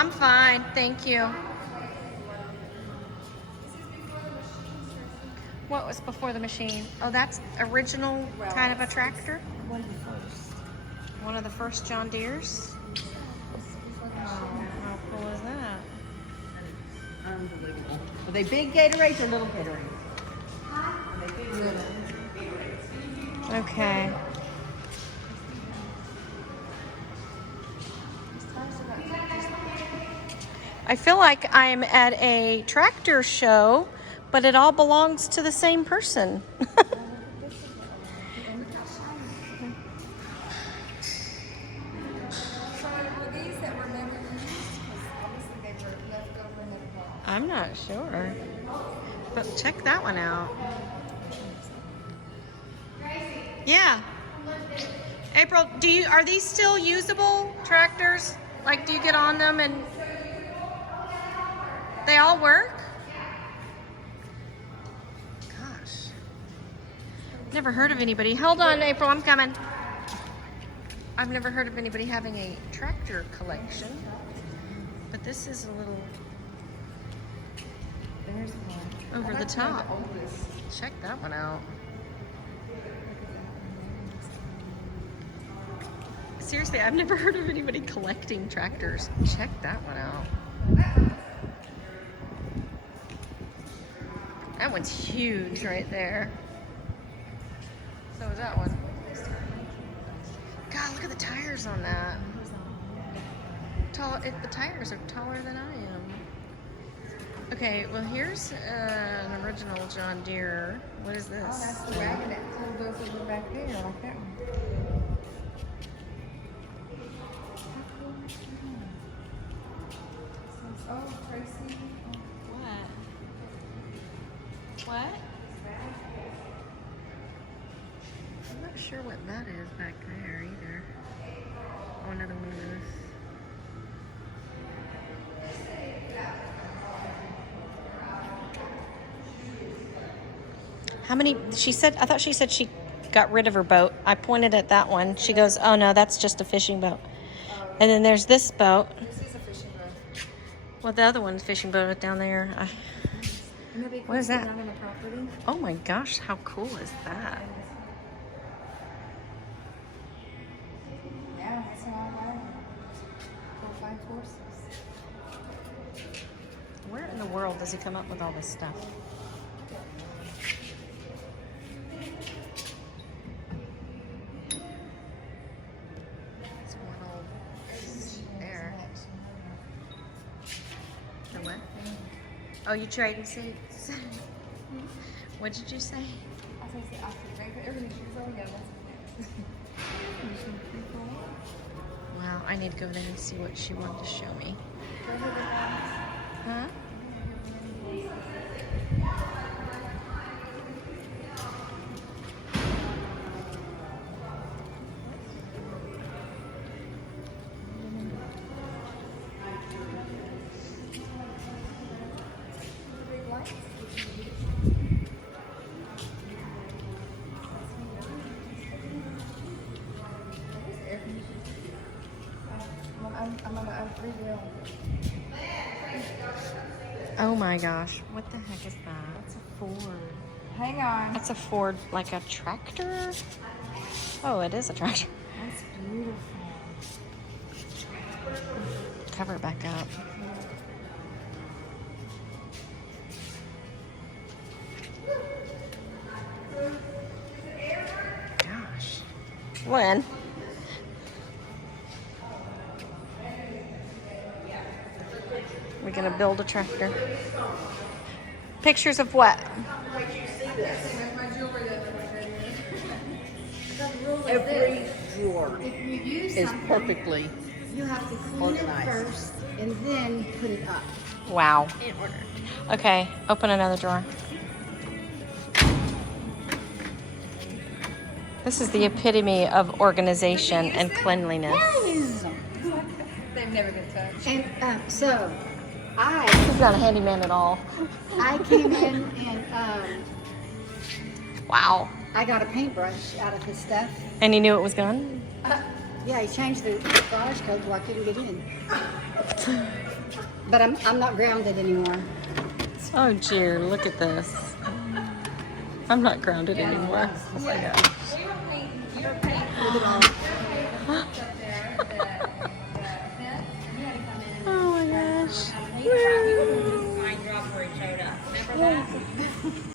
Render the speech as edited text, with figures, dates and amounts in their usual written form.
I'm fine, thank you. What was before the machine? Oh, that's original kind of a tractor? One of the first. One of the first John Deere's? Oh, how cool is that? Unbelievable. Are they big Gatorades or little Gatorades? Are they big little? Okay. I feel like I'm at a tractor show, but it all belongs to the same person. I'm not sure, but check that one out. Yeah. April, are these still usable tractors? Like, do you get on them and they all work? Gosh. Never heard of anybody. Hold on, April, I'm coming. I've never heard of anybody having a tractor collection. But this is a little There's one. over the top. Check that one out. Seriously, I've never heard of anybody collecting tractors. Check that one out. That one's huge right there. So is that one. God, look at the tires on that. The tires are taller than I am. Okay, well here's an original John Deere. What is this? Oh, that's the wagon that pulled over back there, like that one. Oh, Tracy. What? What? I'm not sure what that is back there either. Oh, another one of those. How many? She said. I thought she said she got rid of her boat. I pointed at that one. She goes, "Oh no, that's just a fishing boat." And then there's this boat. This is a fishing boat. Well, the other one's fishing boat down there. What is that? Not on the property. Oh my gosh, how cool is that? Yeah, that's an old wagon. 5 horses. Where in the world does he come up with all this stuff? It's one old there. The what? Oh, you trading seats? What did you say? I was going to say, everything she was over there. Well, I need to go there and see what she wanted to show me. Huh? I'm on a 3-wheel. Oh my gosh. What the heck is that? That's a Ford. Hang on. That's a Ford, like a tractor? Oh, it is a tractor. That's beautiful. Cover it back up. Gosh. When? We're gonna build a tractor. Pictures of what? Every drawer If you use is something, perfectly you have to clean organized. it first and then put it up. Wow. In order. Okay, open another drawer. This is the epitome of organization and cleanliness. They've never been touched. And so, He's not a handyman at all. I came in and Wow. I got a paintbrush out of his stuff. And you knew it was gone? Yeah, he changed the garage code so I couldn't get in. But I'm not grounded anymore. Oh dear, look at this. I'm not grounded anymore. Oh my gosh.